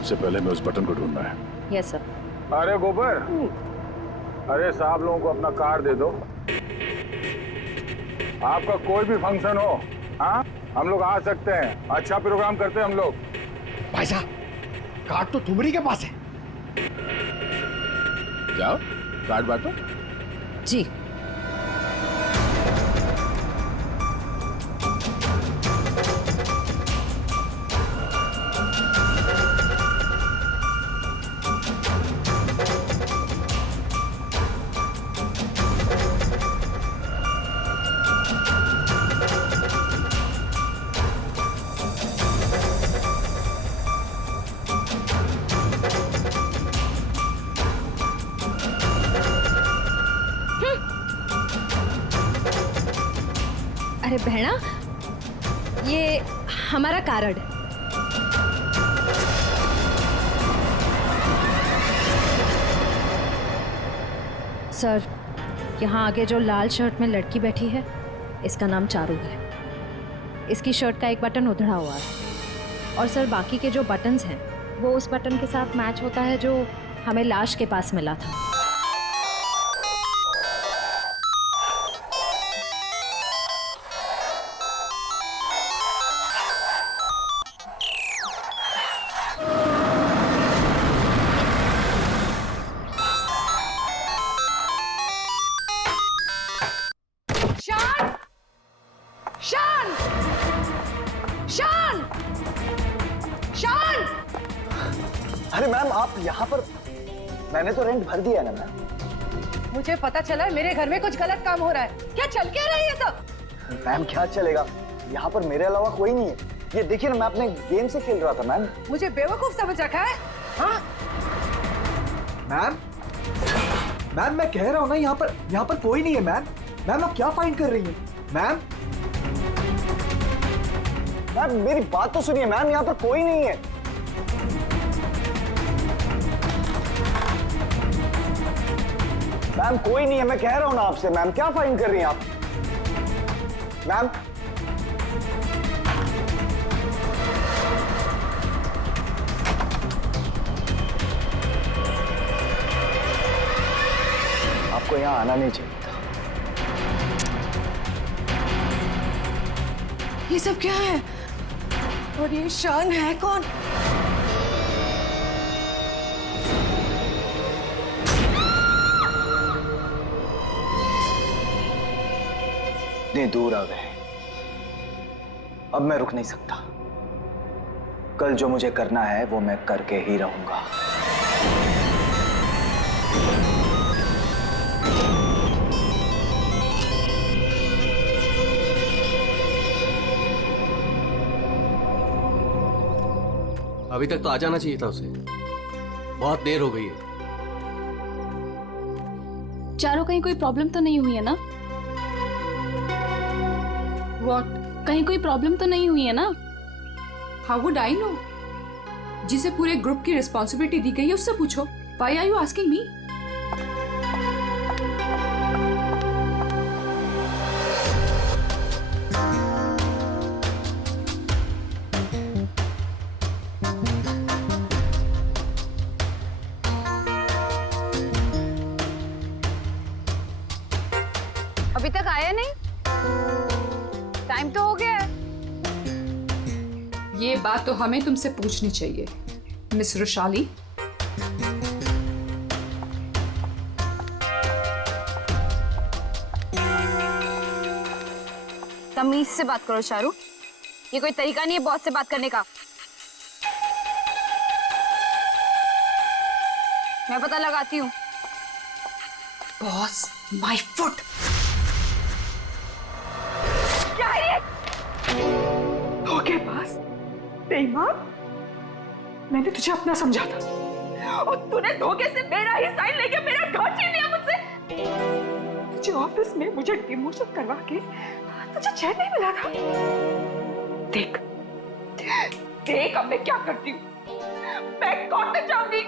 सबसे पहले हमें उस बटन को ढूंढना है। Yes sir. अरे गोबर, अरे साहब लोगों को अपना कार्ड दे दो। आपका कोई भी फंक्शन हो, हाँ, हम लोग आ सकते हैं। अच्छा प्रोग्राम करते हैं हम लोग। भाई साहब, कार्ड तो तुमरी के पास है। जाओ कार्ड बांटो। जी। अरे बहना, ये हमारा कार्ड है। सर, यहाँ आगे जो लाल शर्ट में लड़की बैठी है, इसका नाम चारू है। इसकी शर्ट का एक बटन उधड़ा हुआ है और सर बाकी के जो बटन्स हैं वो उस बटन के साथ मैच होता है जो हमें लाश के पास मिला था। अरे मैम, आप यहाँ पर? मैंने तो रेंट भर दिया है ना मैम। मुझे पता चला है मेरे घर में कुछ गलत काम हो रहा है। क्या चल क्या रहा है ये सब? मैम क्या चलेगा, यहाँ पर मेरे अलावा कोई नहीं है। ये देखिए ना, मैं अपने गेम से खेल रहा था मैम। मुझे बेवकूफ समझ रखा है? हाँ? मैम, मैम मैं कह रहा हूँ ना, यहाँ पर कोई नहीं है मैम। मैम आप क्या फाइंड कर रही हैं? मैम मैम मेरी बात तो सुनिए मैम, यहाँ पर कोई नहीं है। मैम कोई नहीं है, मैं कह रहा हूं ना आपसे। मैम क्या फाइंड कर रही हैं आप? मैम आपको यहां आना नहीं चाहिए था। ये सब क्या है? और ये शान है कौन? इतने दूर आ गए, अब मैं रुक नहीं सकता। कल जो मुझे करना है वो मैं करके ही रहूंगा। अभी तक तो आ जाना चाहिए था उसे, बहुत देर हो गई है। चारों, कहीं कोई प्रॉब्लम तो नहीं हुई है ना? What? कहीं कोई प्रॉब्लम तो नहीं हुई है ना? How would I know? जिसे पूरे ग्रुप की रिस्पॉन्सिबिलिटी दी गई है उससे पूछो। Why are you asking me? अभी तक आया नहीं? टाइम तो हो गया है। ये बात तो हमें तुमसे पूछनी चाहिए, मिस रुशाली। तमीज से बात करो चारू, ये कोई तरीका नहीं है बॉस से बात करने का। मैं पता लगाती हूँ। Boss, my foot. क्या है ये? धोखेबाज, बेईमान। मैंने तुझे अपना समझा था और तूने धोखे से मेरा ही साइन लेके मेरा घर छीन लिया मुझसे। तुझे ऑफिस में मुझे डिमोशन करवा के तुझे चैन नहीं मिला था। देख देख अब मैं क्या करती हूँ। मैं कोर्ट में जाऊंगी।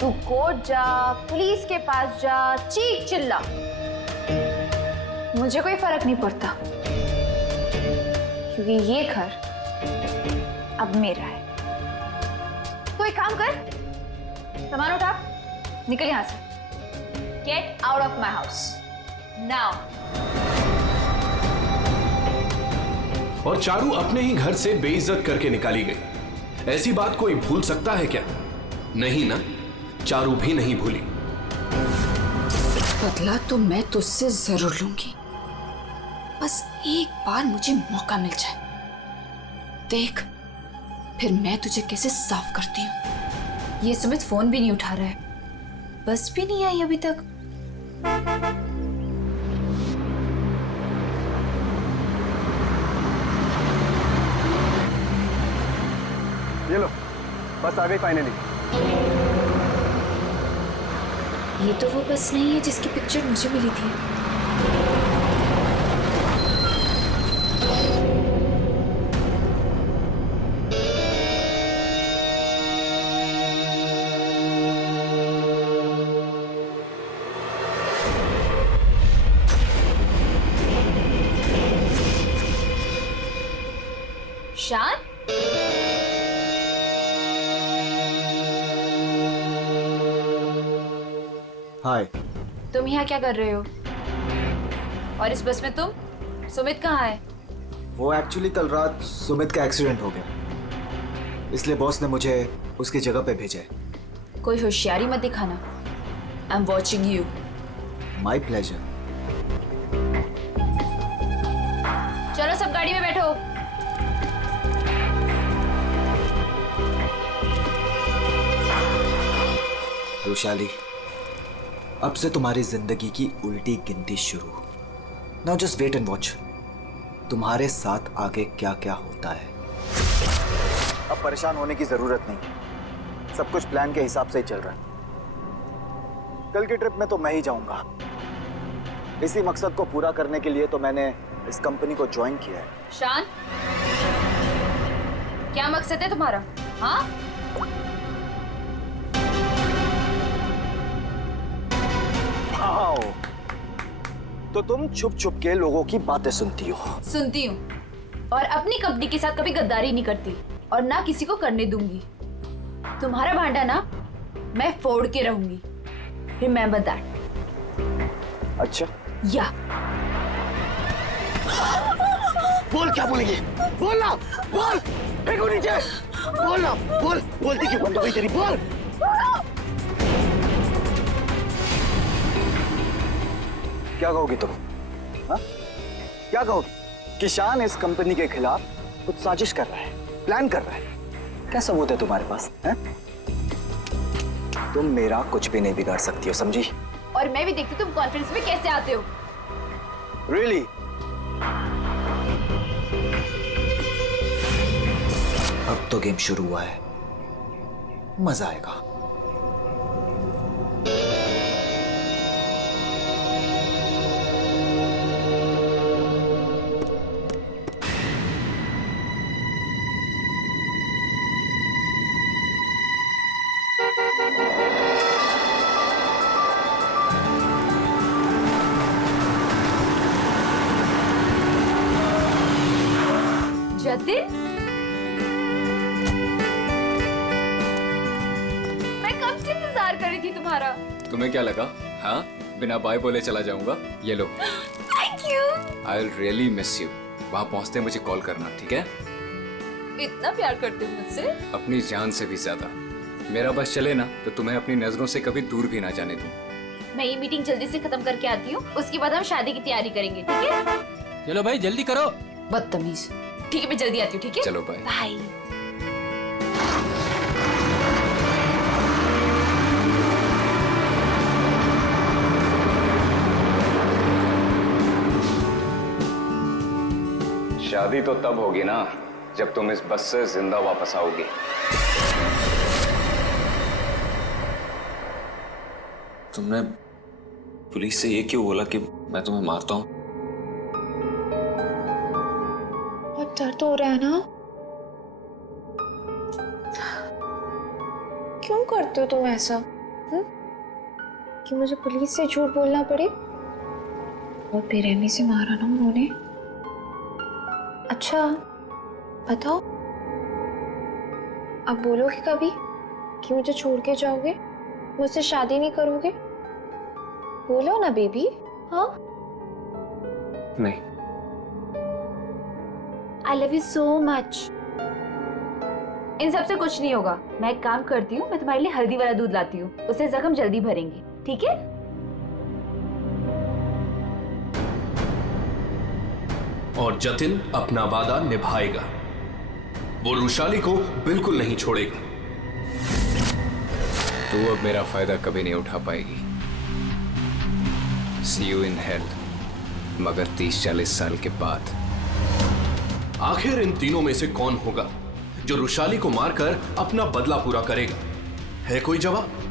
तू कोर्ट जा, पुलिस के पास जा, चीख चिल्ला, मुझे कोई फर्क नहीं पड़ता, क्योंकि ये घर अब मेरा है। तो एक काम कर, सामान उठा, निकल यहां से। Get out of my house now. और चारू अपने ही घर से बेइज्जत करके निकाली गई। ऐसी बात कोई भूल सकता है क्या? नहीं ना, चारू भी नहीं भूली। बदला तो मैं तुझसे जरूर लूंगी, बस एक बार मुझे मौका मिल जाए। देख फिर मैं तुझे कैसे साफ करती हूँ। ये सुमित फोन भी नहीं उठा रहा है, बस भी नहीं आई अभी तक। ये लो, बस आ गई फाइनली। ये तो वो बस नहीं है जिसकी पिक्चर मुझे मिली थी। शान, हाय। तुम यहाँ क्या कर रहे हो? और इस बस में तुम? सुमित कहाँ है? वो एक्चुअली कल रात सुमित का एक्सीडेंट हो गया, इसलिए बॉस ने मुझे उसकी जगह पे भेजा है। कोई होशियारी मत दिखाना। I am watching you. My pleasure. चलो सब गाड़ी में बैठो। वैशाली, अब से तुम्हारी जिंदगी की उल्टी गिनती शुरू। Now just wait and watch, तुम्हारे साथ आगे क्या क्या होता है। अब परेशान होने की जरूरत नहीं, सब कुछ प्लान के हिसाब से ही चल रहा है। कल की ट्रिप में तो मैं ही जाऊंगा। इसी मकसद को पूरा करने के लिए तो मैंने इस कंपनी को ज्वाइन किया है। शान, क्या मकसद है तुम्हारा? हाँ, वाओ, तो तुम छुप छुप के लोगों की बातें सुनती हो? सुनती हूँ, और अपनी कंपनी के साथ कभी गद्दारी नहीं करती और ना किसी को करने दूंगी। तुम्हारा भांडा ना मैं फोड़ के रहूंगी। Remember that. अच्छा, या बोल क्या बोलेगी? बोल ना, बोल। फेंको नीचे, बोल ना, बोल। बोलती क्यों बंद हो गई तेरी? बोल। क्या कहोगी तुम? हाँ? क्या कहोगी? कि शान इस कंपनी के खिलाफ कुछ साजिश कर रहा है, प्लान कर रहा है। क्या सबूत है तुम्हारे पास? है? तुम मेरा कुछ भी नहीं बिगाड़ सकती हो, समझी? और मैं भी देखती तुम कॉन्फ्रेंस में कैसे आते हो। Really? अब तो गेम शुरू हुआ है, मजा आएगा। जतिन, मैं कब से इंतजार कर रही थी तुम्हारा। तुम्हें क्या लगा? हाँ, बिना बाय बोले चला जाऊंगा? ये लो। Thank you. I will really miss you. वहां पहुंचते मुझे कॉल करना, ठीक है? इतना प्यार करते हो मुझसे? अपनी जान से भी ज्यादा। मेरा बस चले ना तो तुम्हें अपनी नजरों से कभी दूर भी ना जाने दूं। मैं ये मीटिंग जल्दी से खत्म करके आती हूँ, उसके बाद हम शादी की तैयारी करेंगे, ठीक है? चलो भाई जल्दी करो। बदतमीज। ठीक है, मैं जल्दी आती हूँ, ठीक है? चलो बाय। बाय। शादी तो तब होगी ना जब तुम इस बस से जिंदा वापस आओगी। तुमने पुलिस से ये क्यों बोला कि मैं तुम्हें मारता हूँ? बहुत डर तो हो रहा है ना? क्यों करते हो तुम ऐसा? कि मुझे पुलिस से झूठ बोलना पड़े? और बेरहमी से मारा ना उन्होंने। अच्छा बताओ, अब बोलोगे कभी कि मुझे छोड़ के जाओगे, मुझसे शादी नहीं करोगे? बोलो ना बेबी। हाँ, नहीं। I love you so much. इन सब से कुछ नहीं होगा। मैं एक काम करती हूँ, मैं तुम्हारे लिए हल्दी वाला दूध लाती हूँ, उससे जख्म जल्दी भरेंगे, ठीक है? और जतिन अपना वादा निभाएगा। वो रुशाली को बिल्कुल नहीं छोड़ेगा। तू अब मेरा फायदा कभी नहीं उठा पाएगी। See you in hell, मगर 30-40 साल के बाद। आखिर इन तीनों में से कौन होगा जो रुशाली को मारकर अपना बदला पूरा करेगा? है कोई जवाब?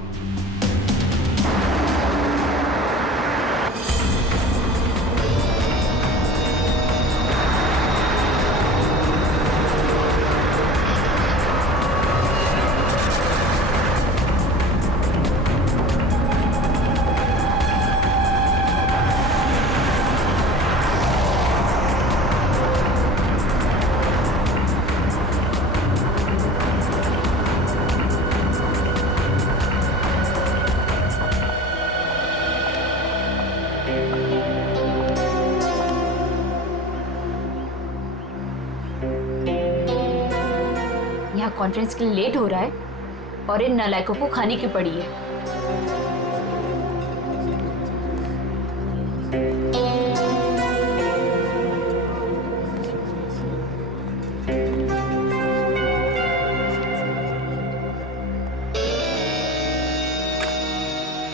यहाँ कॉन्फ्रेंस के लिए लेट हो रहा है और इन नालायकों को खाने की पड़ी है।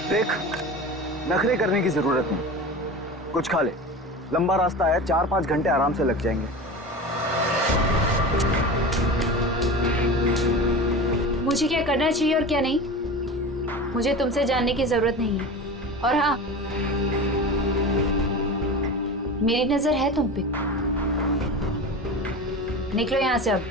देख, नखरे करने की जरूरत नहीं, कुछ खा ले। लंबा रास्ता है, 4-5 घंटे आराम से लग जाएंगे। मुझे क्या करना चाहिए और क्या नहीं, मुझे तुमसे जानने की जरूरत नहीं है। और हाँ, मेरी नजर है तुम पे। निकलो यहां से अब।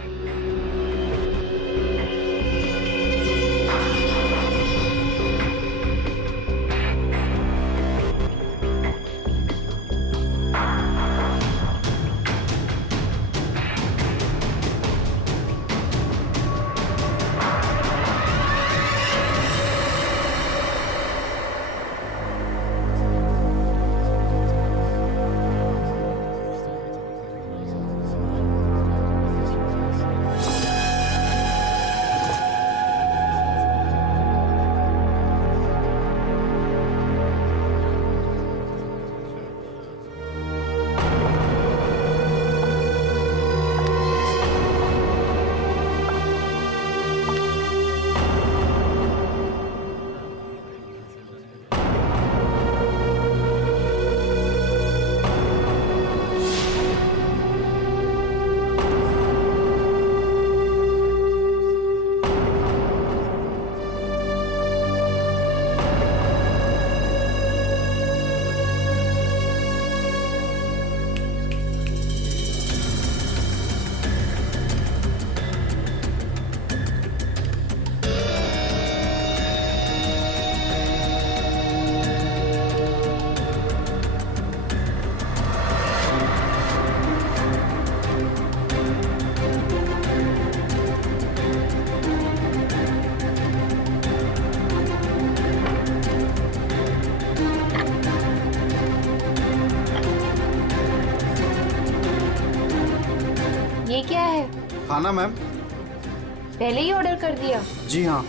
ये क्या है? खाना मैम। पहले ही ऑर्डर कर दिया? जी हाँ।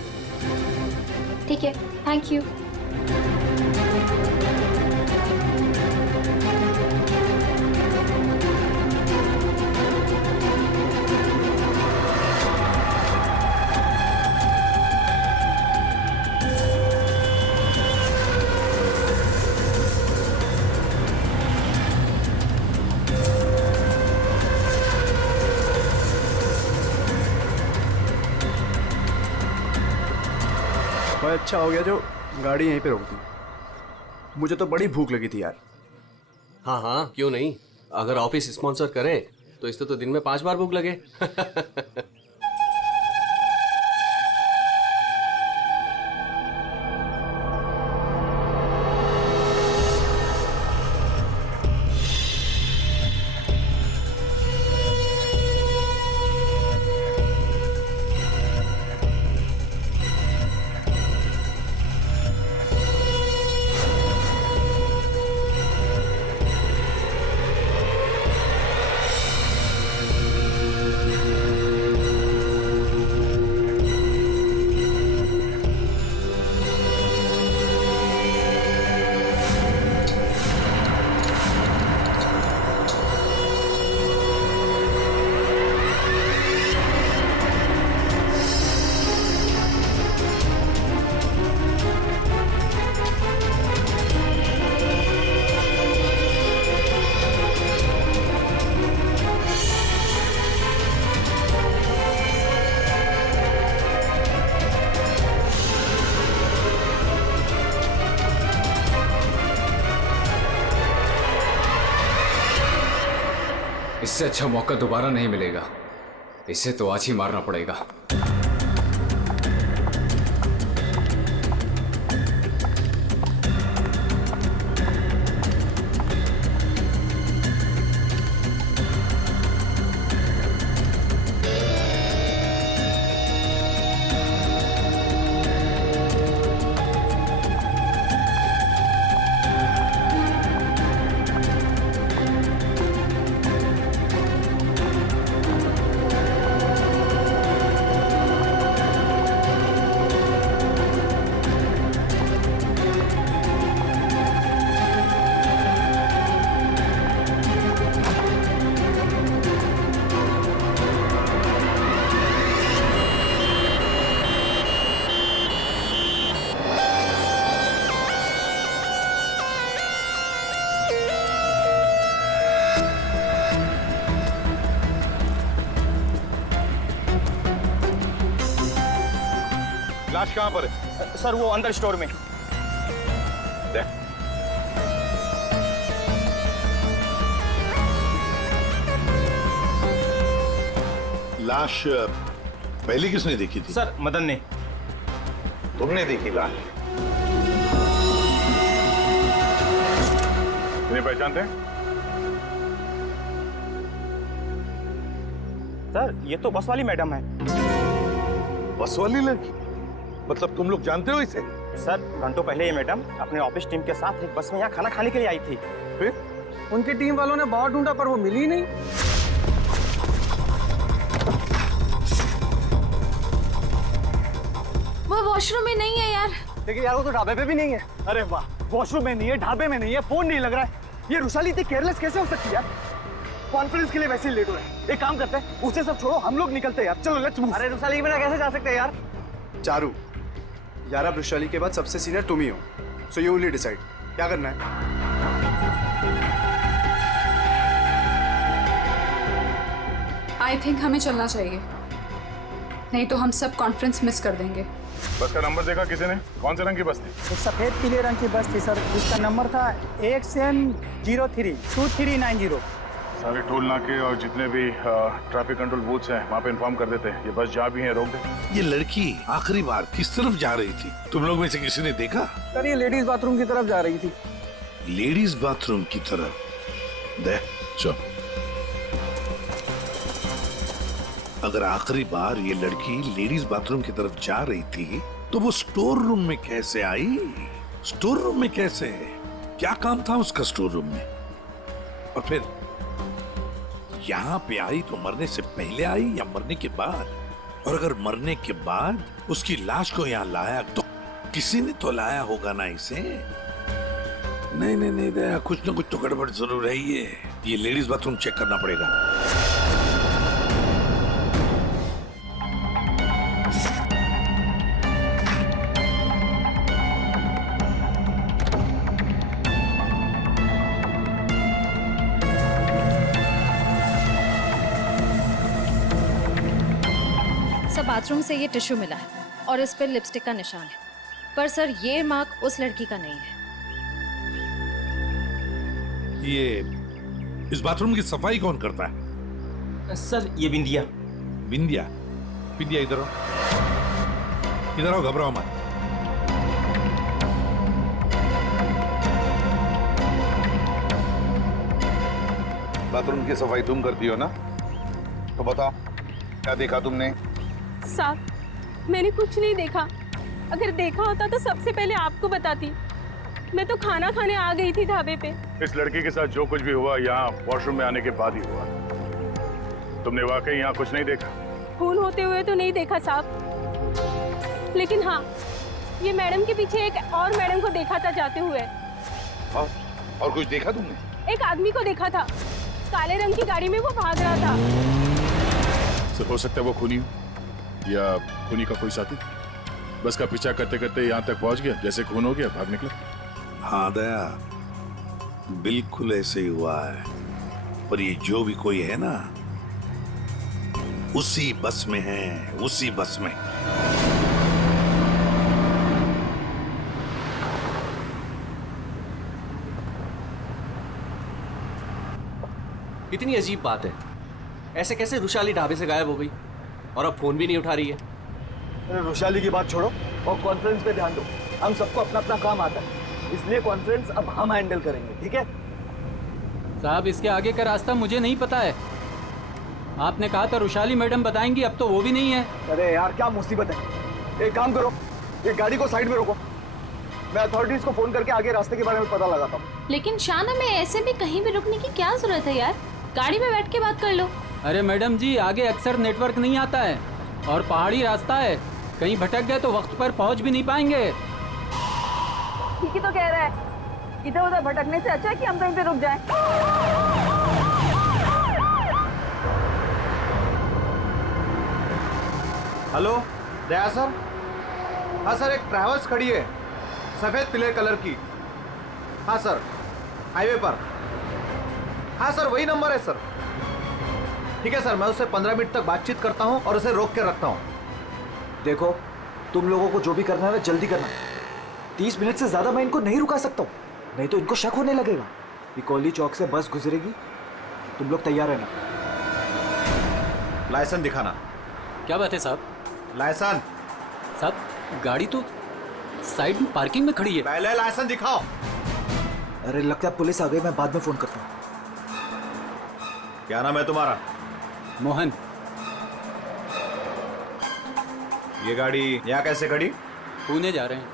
ठीक है, थैंक यू। भाई अच्छा हो गया जो गाड़ी यहीं पे रोक दी, मुझे तो बड़ी भूख लगी थी यार। हाँ हाँ, क्यों नहीं। अगर ऑफिस स्पॉन्सर करें तो इससे तो दिन में 5 बार भूख लगे। इससे अच्छा मौका दोबारा नहीं मिलेगा। इसे तो आज ही मारना पड़ेगा। लाश कहाँ पर है? सर वो अंदर स्टोर में। लाश पहले किसने देखी थी? सर मदन ने। तुमने देखी लाश? इन्हें पहचानते हैं? सर ये तो बस वाली मैडम है। बस वाली लड़की? मतलब तुम लोग जानते हो इसे? सर घंटों पहले ये मैडम अपने ऑफिस टीम के साथ एक बस में यहाँ खाना खाने के लिए आई थी। फिर उनकी टीम वालों ने बहुत ढूंढा पर वो मिली नहीं। वो वॉशरूम में नहीं है यार। देखिए यार वो तो ढाबे पे भी नहीं है। अरे वाह, वॉशरूम में नहीं है, ढाबे में नहीं है, फोन नहीं लग रहा है। ये रुशाली इतनी केयरलेस कैसे हो सकती है यार? कॉन्फ्रेंस के लिए वैसे ही लेट हो रहा है। एक काम करते हैं, उसे सब छोड़ो, हम लोग निकलते हैं यार। चलो लेट्स मूव। अरे रुशाली के बिना कैसे जा सकते हैं यार? चारू यार, अब रुशाली के बाद सबसे सीनियर तुम ही हो, सो यू विल डिसाइड क्या करना है। आई थिंक हमें चलना चाहिए, नहीं तो हम सब कॉन्फ्रेंस मिस कर देंगे। बस का नंबर देखा किसी ने? कौन से रंग की बस थी? सफेद पीले रंग की बस थी सर, जिसका नंबर था XN03 2390। सारे टोल नाके और जितने भी ट्रैफिक कंट्रोल बूथ्स हैं वहाँ पे इन्फॉर्म कर देते हैं। ये बस जहाँ भी है रोक दे। ये लड़की आखिरी बार किस तरफ जा रही थी? तुम लोग में से किसी ने देखा? सर ये लेडीज बाथरूम की तरफ जा रही थी। लेडीज बाथरूम की तरफ? दे चल। अगर आखिरी बार ये लड़की लेडीज बाथरूम की तरफ जा रही थी तो वो स्टोर रूम में कैसे आई? स्टोर रूम में कैसे? क्या काम था उसका स्टोर रूम में? और फिर यहाँ पे आई तो मरने से पहले आई या मरने के बाद? और अगर मरने के बाद उसकी लाश को यहाँ लाया तो किसी ने तो लाया होगा ना इसे? नहीं नहीं नहीं दया, कुछ ना कुछ तो गड़बड़ जरूर है। ये लेडीज बाथरूम चेक करना पड़ेगा। बाथरूम से ये टिश्यू मिला है और इस पर लिपस्टिक का निशान है, पर सर ये मार्क उस लड़की का नहीं है। ये इस बाथरूम की सफाई कौन करता है? सर ये बिंदिया। बिंदिया? बिंदिया इधर आओ, इधर आओ, घबराओ मत। बाथरूम की सफाई तुम करती हो ना? तो बताओ क्या देखा तुमने? साहब मैंने कुछ नहीं देखा, अगर देखा होता तो सबसे पहले आपको बताती। मैं तो खाना खाने आ गई थी ढाबे पे। इस लड़की के साथ जो कुछ भी हुआ यहाँ वॉशरूम में आने के बाद ही हुआ। तुमने वाकई यहाँ कुछ नहीं देखा? खून होते हुए तो नहीं देखा साहब, लेकिन हाँ ये मैडम के पीछे एक और मैडम को देखा था जाते हुए। और कुछ देखा तुमने? एक आदमी को देखा था, काले रंग की गाड़ी में वो भाग रहा था। सर हो सकता है वो खूनी हो या खूनी का कोई साथी बस का पीछा करते करते यहाँ तक पहुंच गया, जैसे खून हो गया भाग निकला। हाँ दया, बिल्कुल ऐसे ही हुआ है। पर ये जो भी कोई है ना, उसी बस में है, उसी बस में। इतनी अजीब बात है, ऐसे कैसे रुशाली ढाबे से गायब हो गई और अब फोन भी नहीं उठा रही है? अरे रुशाली की बात छोड़ो और कॉन्फ्रेंस पे ध्यान दो। हम सबको अपना अपना काम आता है, इसलिए कॉन्फ्रेंस अब हम हैंडल करेंगे, ठीक है? साहब इसके आगे का रास्ता मुझे नहीं पता है। आपने कहा था रुशाली मैडम बताएंगी, अब तो वो भी नहीं है। अरे यार क्या मुसीबत है। एक काम करो, ये गाड़ी को साइड में रोको, मैं अथॉरिटीज को फोन करके आगे रास्ते के बारे में पता लगाता हूँ। लेकिन शान, हमें ऐसे भी कहीं भी रुकने की क्या जरूरत है यार, गाड़ी में बैठ के बात कर लो। अरे मैडम जी, आगे अक्सर नेटवर्क नहीं आता है और पहाड़ी रास्ता है, कहीं भटक गए तो वक्त पर पहुंच भी नहीं पाएंगे। ठीक ही तो कह रहा है, इधर उधर भटकने से अच्छा है कि हम कहीं पे रुक जाएं। हेलो दया सर। हाँ सर, एक ट्रैवल्स खड़ी है सफेद पीले कलर की। हाँ सर, हाईवे पर। हाँ सर, वही नंबर है सर। ठीक है सर, मैं उससे 15 मिनट तक बातचीत करता हूँ और उसे रोक के रखता हूँ। देखो, तुम लोगों को जो भी करना है ना जल्दी करना। 30 मिनट से ज्यादा मैं इनको नहीं रुका सकता हूँ, नहीं तो इनको शक होने लगेगा। बिकौली चौक से बस गुजरेगी, तुम लोग तैयार रहना। लाइसेंस दिखाना। क्या बात है साहब? लाइसेंस साहब, गाड़ी तो साइड में पार्किंग में खड़ी है। पहले लाइसेंस दिखाओ। अरे लगता है पुलिस आ गई, मैं बाद में फोन करता हूँ। क्या नाम है तुम्हारा? मोहन। ये गाड़ी यहाँ कैसे खड़ी? पुणे जा रहे हैं।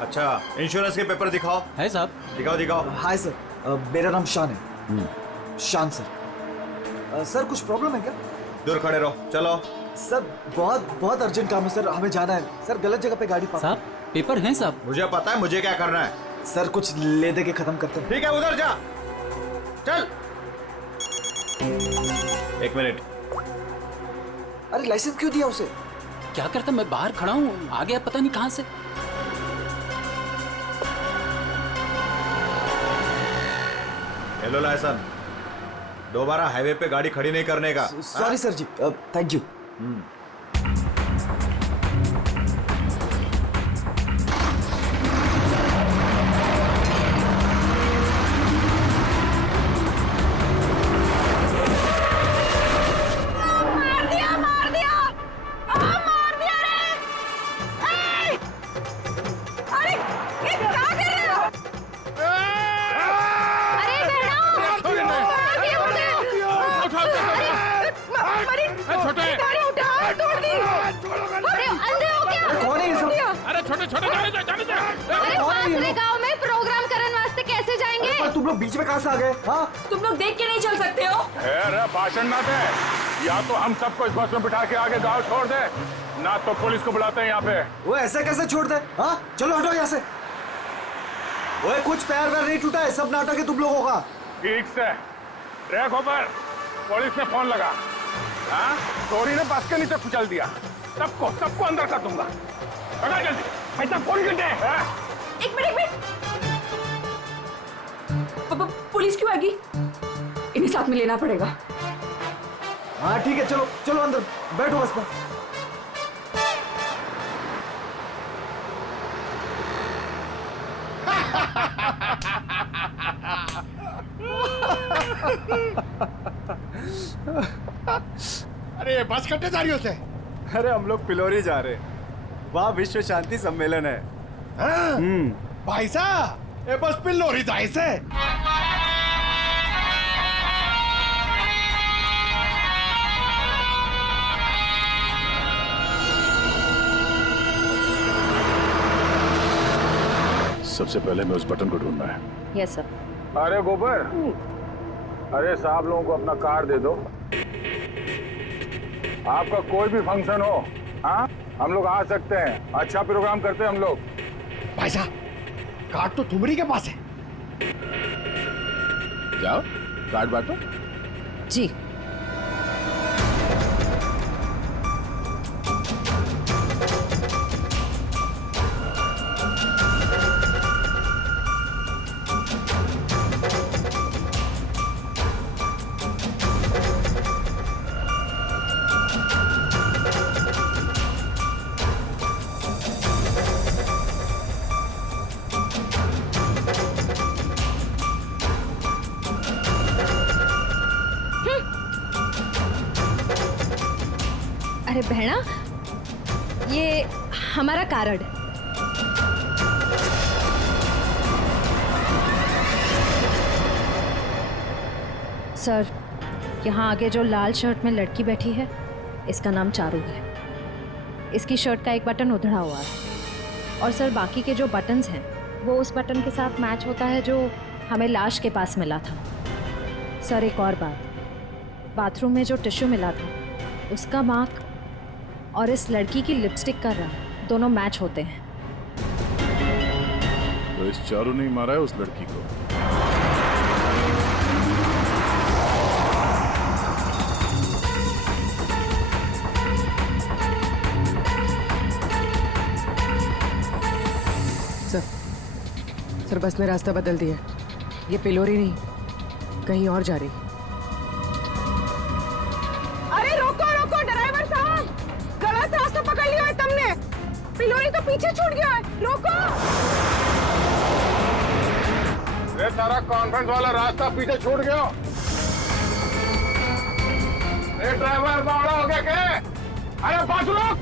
अच्छा, इंश्योरेंस के पेपर दिखाओ। है साहब। दिखाओ दिखाओ। हाय सर, मेरा नाम शान है। शान सर। सर कुछ प्रॉब्लम है क्या? दूर खड़े रहो, चलो। सर बहुत अर्जेंट काम है सर, हमें जाना है। सर गलत जगह पे गाड़ी पार्क। साहब पेपर हैं साहब। मुझे पता है मुझे क्या करना है। सर कुछ ले दे के खत्म करते हैं। ठीक है, उधर जा। चल। 1 मिनट। अरे लाइसेंस क्यों दिया उसे? क्या करता, मैं बाहर खड़ा हूँ, आ गया पता नहीं कहाँ से। हेलो लाइसेंस, दोबारा हाईवे पे गाड़ी खड़ी नहीं करने का। Sorry sir ji, thank you. गांव में प्रोग्राम करने वास्ते कैसे जाएंगे? पर तुम लोग बीच में कहां से आ गए? हाँ, तुम लोग देख के नहीं चल सकते हो? भाषण ना दे, या तो हम सबको इस बस में बिठा के आगे गांव छोड़ दे, ना तो पुलिस को बुलाते हैं यहाँ पे। वो ऐसे कैसे छोड़ दे? हाँ चलो हटो यहाँ से। वो कुछ पैर वैर नहीं टूटा है, सब नाटक है तुम लोगों का। ठीक से ट्रैक ऊपर, पुलिस ने फोन लगा। हाँ, चोरी ने बस के नीचे कुचल दिया, सबको अंदर कर दूंगा। पकड़ जल्दी, पैसा फोन कर दे। एक मिनट। पुलिस क्यों आएगी? इन्हें साथ में लेना पड़ेगा। हाँ ठीक है, चलो चलो अंदर बैठो बस में। अरे बस कट्टे जा रही हो से? अरे हम लोग पिलोरी जा रहे हैं, वहाँ विश्व शांति सम्मेलन है। भाई साहब, ये बस पिलोरी जाए से। सबसे पहले मैं उस बटन को ढूंढना है। Yes sir. अरे गोबर, अरे साहब लोगों को अपना कार्ड दे दो। आपका कोई भी फंक्शन हो, हाँ, हम लोग आ सकते हैं। अच्छा प्रोग्राम करते हैं हम लोग। भाई साहब, कार्ड तो तुम्हारी के पास है। जाओ कार्ड बांटो। जी। अरे बहना, ये हमारा कार्ड। सर, यहाँ आगे जो लाल शर्ट में लड़की बैठी है, इसका नाम चारू है। इसकी शर्ट का एक बटन उधड़ा हुआ है और सर बाकी के जो बटन्स हैं वो उस बटन के साथ मैच होता है जो हमें लाश के पास मिला था। सर एक और बात, बाथरूम में जो टिश्यू मिला था उसका मार्क और इस लड़की की लिपस्टिक का रंग दोनों मैच होते हैं। तो इस चारू ने मारा है उस लड़की को। सर बस ने रास्ता बदल दिया। ये पिलोरी नहीं, कहीं और जा रही। अरे रोको रोको ड्राइवर साहब, गलत रास्ता पकड़ लिया है तुमने। पिलोरी तो पीछे छूट गया है, रोको। ये सारा कॉन्फ्रेंस वाला रास्ता पीछे छूट गया। ये ड्राइवर बावड़ा हो गया क्या? अरे बस रुक।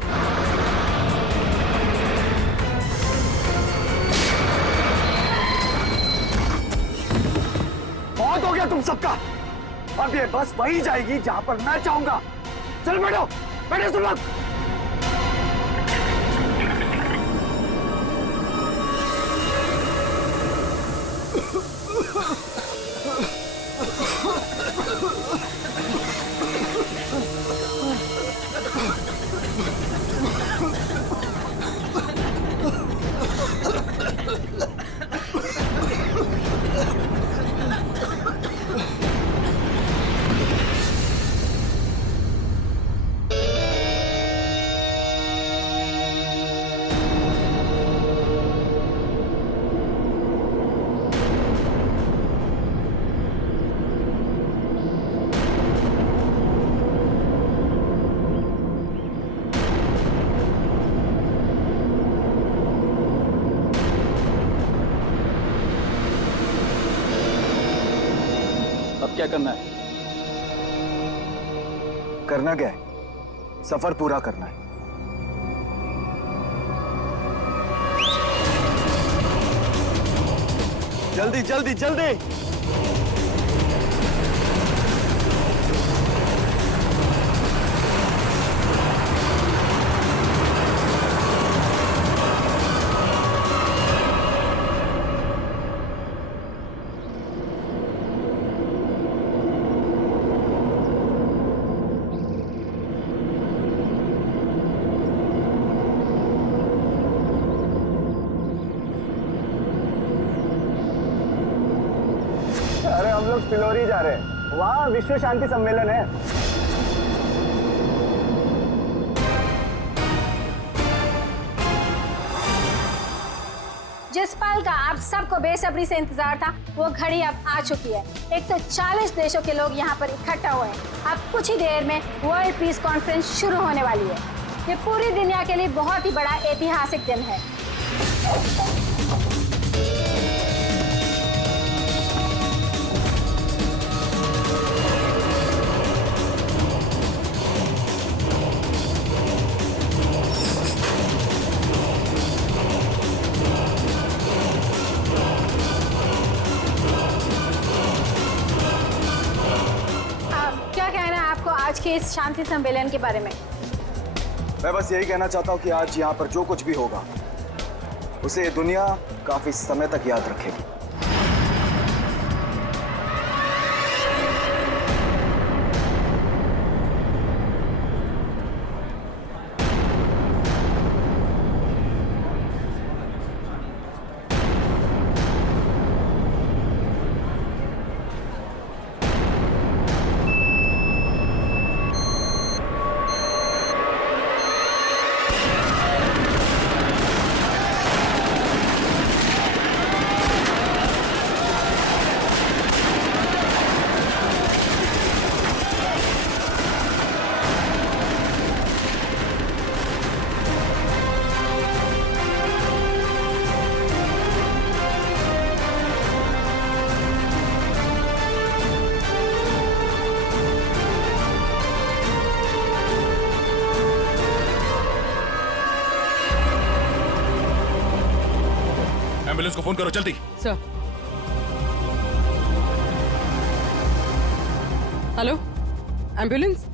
बहुत हो गया तुम सबका। अब ये बस वही जाएगी जहां पर मैं चाहूंगा। चल बैठो, बैठो सब लोग। क्या करना है? करना क्या है? सफर पूरा करना है। जल्दी जल्दी जल्दी। अरे हम लोग पिलोरी जा रहे हैं, वहाँ विश्व शांति सम्मेलन है। जिस पल का आप सबको बेसब्री से इंतजार था, वो घड़ी अब आ चुकी है। 140 देशों के लोग यहाँ पर इकट्ठा हुए हैं। अब कुछ ही देर में वर्ल्ड पीस कॉन्फ्रेंस शुरू होने वाली है। ये पूरी दुनिया के लिए बहुत ही बड़ा ऐतिहासिक दिन है। आज के इस शांति सम्मेलन के बारे में मैं बस यही कहना चाहता हूँ कि आज यहाँ पर जो कुछ भी होगा उसे दुनिया काफी समय तक याद रखेगी। एम्बुलेंस को फोन करो जल्दी। सर। Hello, ambulance.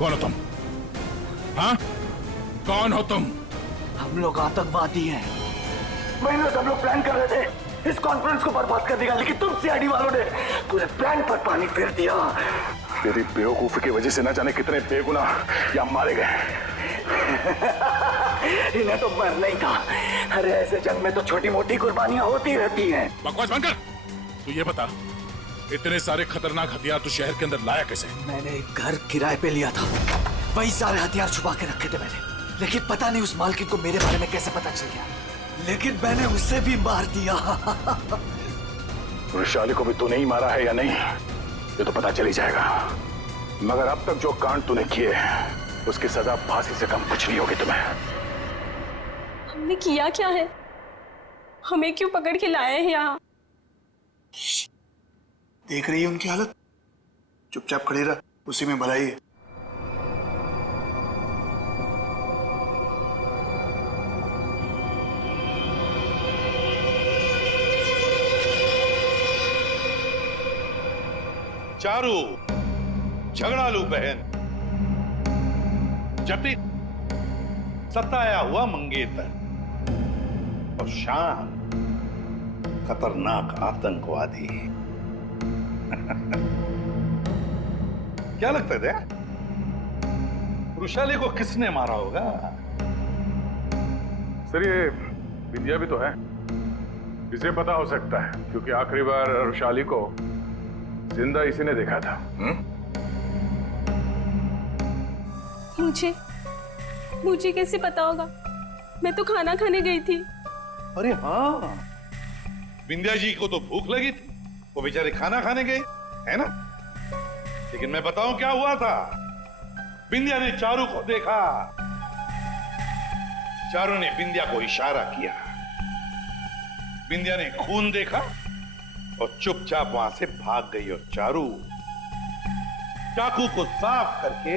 कौन हो तुम? हाँ, कौन हो तुम? हम लोग आतंकवादी हैं। महीनों से हम लोग प्लान कर रहे थे इस कॉन्फ्रेंस को बर्बाद करने का, लेकिन तुम सीआईडी वालों ने पूरे प्लान पर पानी फेर दिया। तेरी बेवकूफी की वजह से न जाने कितने बेगुनाह यहाँ मारे गए। इन्हें तो मरना ही था। अरे ऐसे जंग में तो छोटी मोटी कुर्बानियां होती रहती हैं। बकवास बंद कर। तू ये बता, इतने सारे खतरनाक हथियार तू शहर के अंदर लाया कैसे? मैंने एक घर किराए पे लिया था, वही सारे हथियार छुपा के रखे थे मैंने। लेकिन पता नहीं उस मालकिन को मेरे बारे में कैसे पता चल गया, लेकिन मैंने उसे भी मार दिया। वृषाली को भी तूने ही मारा है या नहीं, ये तो पता चल ही जाएगा। मगर अब तक जो कांड तूने किए उसकी सजा फांसी से कम कुछ नहीं होगी तुम्हें। हमने किया क्या है? हमें क्यों पकड़ के लाए हैं यहाँ? देख रही है उनकी हालत, चुपचाप खड़ी रह, उसी में भलाई है। चारू, झगड़ालू बहन, जटिल सताया हुआ मंगेतर और शान खतरनाक आतंकवादी। क्या लगता है वृषाली को किसने मारा होगा? सर ये विद्या भी तो है, इसे पता हो सकता है क्योंकि आखिरी बार वृषाली को जिंदा इसी ने देखा था। मुझे कैसे पता होगा? मैं तो खाना खाने गई थी। अरे हाँ, विंध्या जी को तो भूख लगी थी, वो बेचारे खाना खाने गए, है ना? लेकिन मैं बताऊं क्या हुआ था। विंध्या ने चारू को देखा, चारू ने विंध्या को इशारा किया, विंध्या ने खून देखा और चुपचाप वहां से भाग गई और चारू चाकू को साफ करके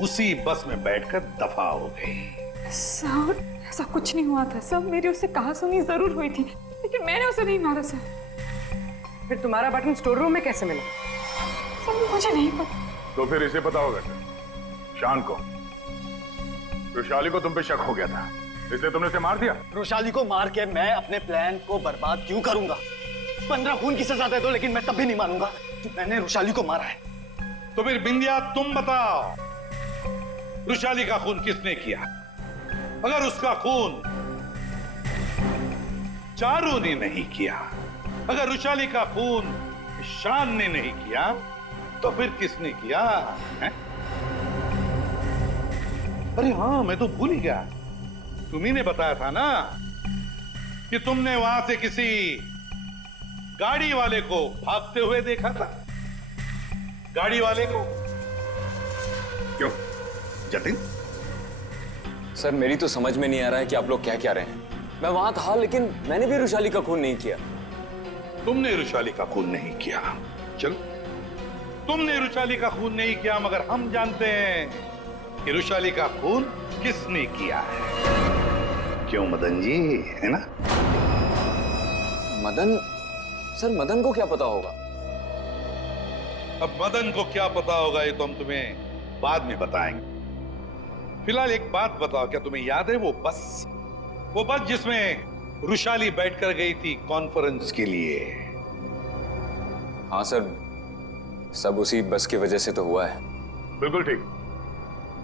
उसी बस में बैठकर दफा हो गई। सर ऐसा कुछ नहीं हुआ था सर, मेरी उससे कहासुनी जरूर हुई थी, लेकिन मैंने उसे नहीं मारा सर। फिर तुम्हारा बटन स्टोर रूम में कैसे मिला? सर मुझे नहीं पता। तो फिर इसे पता होगा शान को, रुशाली को तुम पे शक हो गया था, इसलिए तुमने उसे मार दिया। रोशाली को मार के मैं अपने प्लान को बर्बाद क्यों करूंगा? 15 खून की सजा दे दो, लेकिन मैं तब भी नहीं मानूंगा कि मैंने रुशाली को मारा है। तो फिर बिंदिया तुम बताओ, रुशाली का खून किसने किया? अगर उसका खून चारू ने नहीं किया, अगर रुशाली का खून शान ने नहीं किया, तो फिर किसने किया है? अरे हाँ, मैं तो भूल ही गया, तुम्ही ने बताया था ना कि तुमने वहां से किसी गाड़ी वाले को भागते हुए देखा था। गाड़ी वाले को क्यों जतिन? सर मेरी तो समझ में नहीं आ रहा है कि आप लोग क्या कह रहे हैं। मैं वहां था, लेकिन मैंने भी रुशाली का खून नहीं किया। तुमने रुशाली का खून नहीं किया, चलो तुमने रुशाली का खून नहीं किया, मगर हम जानते हैं कि रुशाली का खून किसने किया है। क्यों मदन जी, है ना? मदन? सर मदन को क्या पता होगा? अब मदन को क्या पता होगा ये तो हम तुम्हें बाद में बताएंगे। फिलहाल एक बात बताओ, क्या तुम्हें याद है वो बस जिसमें रुशाली बैठकर गई थी कॉन्फ्रेंस के लिए? हाँ सर, सब उसी बस की वजह से तो हुआ है। बिल्कुल ठीक,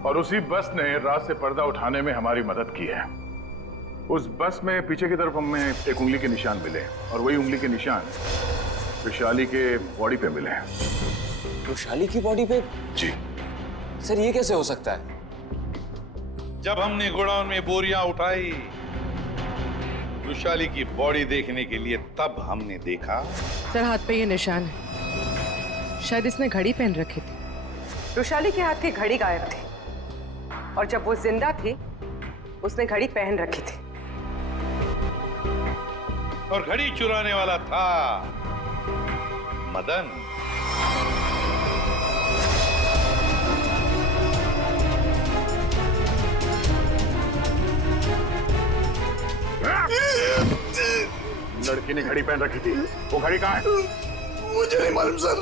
और उसी बस ने रात से पर्दा उठाने में हमारी मदद की है। उस बस में पीछे की तरफ हमें एक उंगली के निशान मिले, और वही उंगली के निशान रुशाली के बॉडी पे मिले। रुशाली की बॉडी पे? जी सर, ये कैसे हो सकता है? जब हमने गोडाउन में बोरियां उठाई रुशाली की बॉडी देखने के लिए, तब हमने देखा। सर हाथ पे ये निशान है, शायद इसने घड़ी पहन रखी थी। रुशाली के हाथ की घड़ी गायब थी, और जब वो जिंदा थी उसने घड़ी पहन रखी थी। और घड़ी चुराने वाला था मदन। लड़की ने घड़ी पहन रखी थी, वो घड़ी कहाँ है? मुझे नहीं मालूम सर,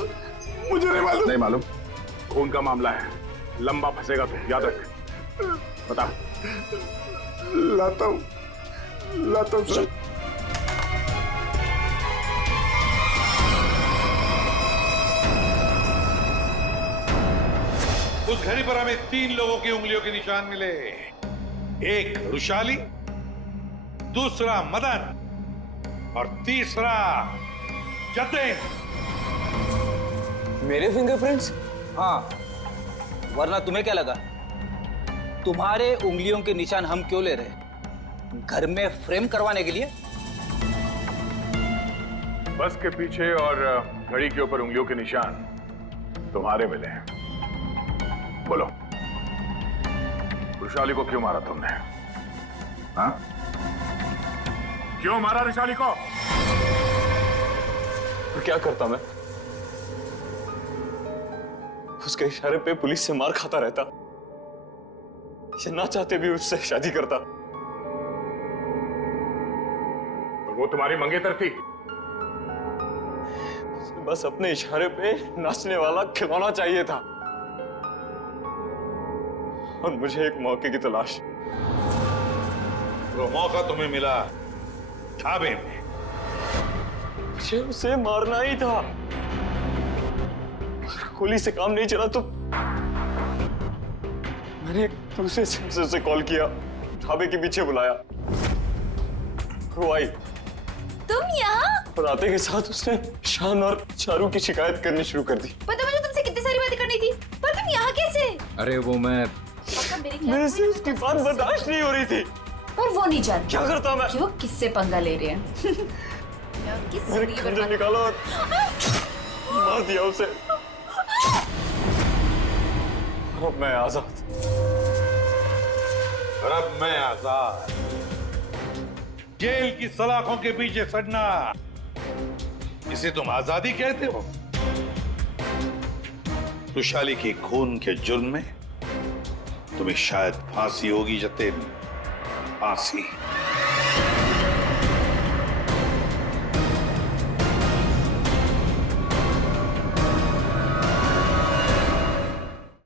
मुझे नहीं मालूम। नहीं मालूम? खून का मामला है, लंबा फंसेगा तो याद रख। बता। लाता हूं सर। उस घड़ी पर हमें 3 लोगों की उंगलियों के निशान मिले, एक रुशाली, दूसरा मदन और तीसरा जतिन। मेरे फिंगरप्रिंट्स? हाँ, वरना तुम्हें क्या लगा? तुम्हारे उंगलियों के निशान हम क्यों ले रहे? घर में फ्रेम करवाने के लिए? बस के पीछे और घड़ी के ऊपर उंगलियों के निशान तुम्हारे मिले हैं। बोलो, रुशाली को क्यों मारा तुमने? हाँ? क्यों मारा रुशाली को? तो क्या करता मैं? उसके इशारे पे पुलिस से मार खाता रहता, या ना चाहते भी उससे शादी करता। वो तुम्हारी मंगेतर थी? बस अपने इशारे पे नाचने वाला खिलौना चाहिए था, और मुझे एक मौके की तलाश। वो मौका तुम्हें मिला ढाबे में। मुझे उसे मारना ही था। गोली से काम नहीं चला तो मैंने एक दूसरे सेंसर से कॉल किया, ढाबे के पीछे बुलाया। वो आई। तुम यहाँ? और आते के साथ उसने शान और चारू की शिकायत करनी शुरू कर दी। पता मुझे तुमसे कितनी सारी बातें करनी थी, पर तुम यहाँ कैसे? अरे वो मेरे से उसकी बात बर्दाश्त नहीं हो रही थी। और वो नहीं जानती क्या करता मैं? क्यों किससे पंगा ले रहे हैं? मैंने खंजर निकाला और मार दिया उसे। अब मैं आजाद। और अब मैं आजाद। जेल की सलाखों के पीछे सड़ना, इसे तुम आजादी कहते हो? रुशाली के खून के जुर्म में तुम्हें शायद फांसी होगी जतिन, फांसी।